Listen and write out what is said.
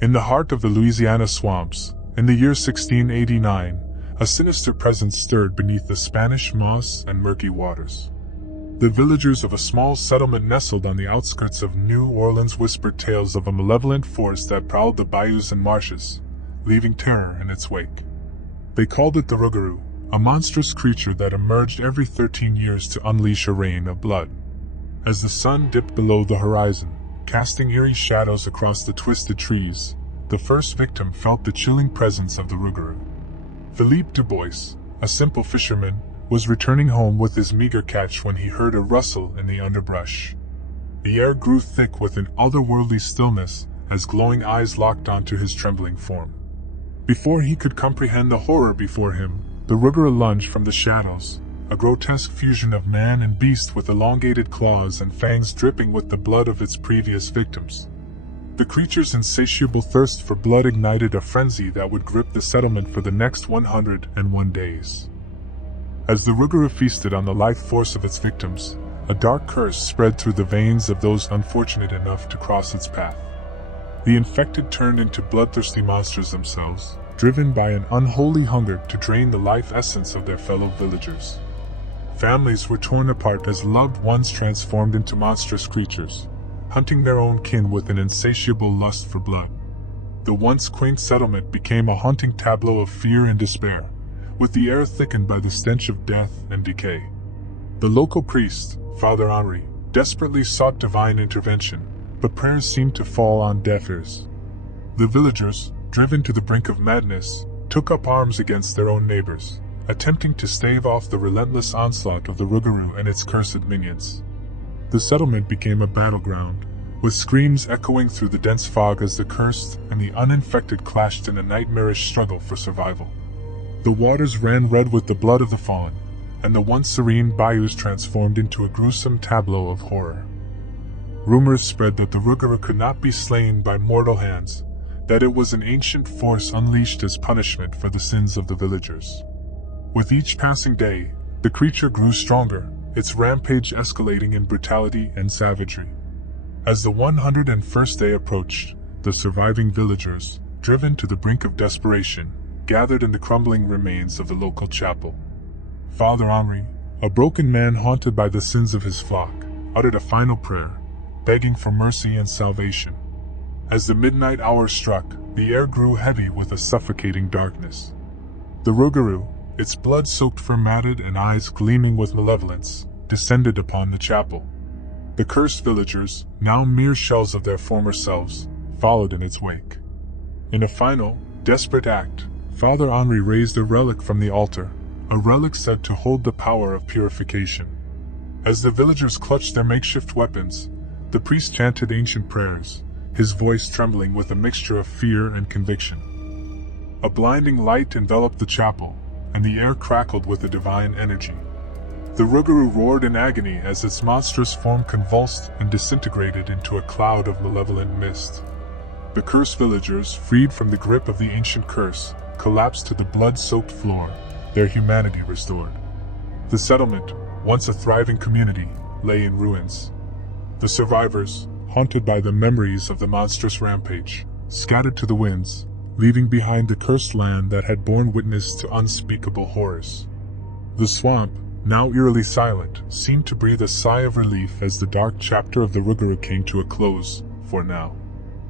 In the heart of the Louisiana swamps, in the year 1689, a sinister presence stirred beneath the Spanish moss and murky waters. The villagers of a small settlement nestled on the outskirts of New Orleans whispered tales of a malevolent force that prowled the bayous and marshes, leaving terror in its wake. They called it the Rougarou, a monstrous creature that emerged every 13 years to unleash a rain of blood. As the sun dipped below the horizon, casting eerie shadows across the twisted trees, the first victim felt the chilling presence of the Rougarou. Philippe Dubois, a simple fisherman, was returning home with his meager catch when he heard a rustle in the underbrush. The air grew thick with an otherworldly stillness as glowing eyes locked onto his trembling form. Before he could comprehend the horror before him, the Rougarou lunged from the shadows, a grotesque fusion of man and beast with elongated claws and fangs dripping with the blood of its previous victims. The creature's insatiable thirst for blood ignited a frenzy that would grip the settlement for the next 101 days. As the Rougarou feasted on the life force of its victims, a dark curse spread through the veins of those unfortunate enough to cross its path. The infected turned into bloodthirsty monsters themselves, driven by an unholy hunger to drain the life essence of their fellow villagers. Families were torn apart as loved ones transformed into monstrous creatures, hunting their own kin with an insatiable lust for blood. The once quaint settlement became a haunting tableau of fear and despair, with the air thickened by the stench of death and decay. The local priest, Father Henri, desperately sought divine intervention, but prayers seemed to fall on deaf ears. The villagers, driven to the brink of madness, took up arms against their own neighbors, attempting to stave off the relentless onslaught of the Rougarou and its cursed minions. The settlement became a battleground, with screams echoing through the dense fog as the cursed and the uninfected clashed in a nightmarish struggle for survival. The waters ran red with the blood of the fallen, and the once serene bayous transformed into a gruesome tableau of horror. Rumors spread that the Rougarou could not be slain by mortal hands, that it was an ancient force unleashed as punishment for the sins of the villagers. With each passing day, the creature grew stronger, its rampage escalating in brutality and savagery. As the 101st day approached, the surviving villagers, driven to the brink of desperation, gathered in the crumbling remains of the local chapel. Father Henri, a broken man haunted by the sins of his flock, uttered a final prayer, begging for mercy and salvation. As the midnight hour struck, the air grew heavy with a suffocating darkness. The Rougarou, its blood-soaked fur matted and eyes gleaming with malevolence, descended upon the chapel. The cursed villagers, now mere shells of their former selves, followed in its wake. In a final, desperate act, Father Henri raised a relic from the altar, a relic said to hold the power of purification. As the villagers clutched their makeshift weapons, the priest chanted ancient prayers, his voice trembling with a mixture of fear and conviction. A blinding light enveloped the chapel, and the air crackled with a divine energy. The Rougarou roared in agony as its monstrous form convulsed and disintegrated into a cloud of malevolent mist. The cursed villagers, freed from the grip of the ancient curse, collapsed to the blood-soaked floor, their humanity restored. The settlement, once a thriving community, lay in ruins. The survivors, haunted by the memories of the monstrous rampage, scattered to the winds, leaving behind the cursed land that had borne witness to unspeakable horrors. The swamp, now eerily silent, seemed to breathe a sigh of relief as the dark chapter of the Rougarou came to a close, for now.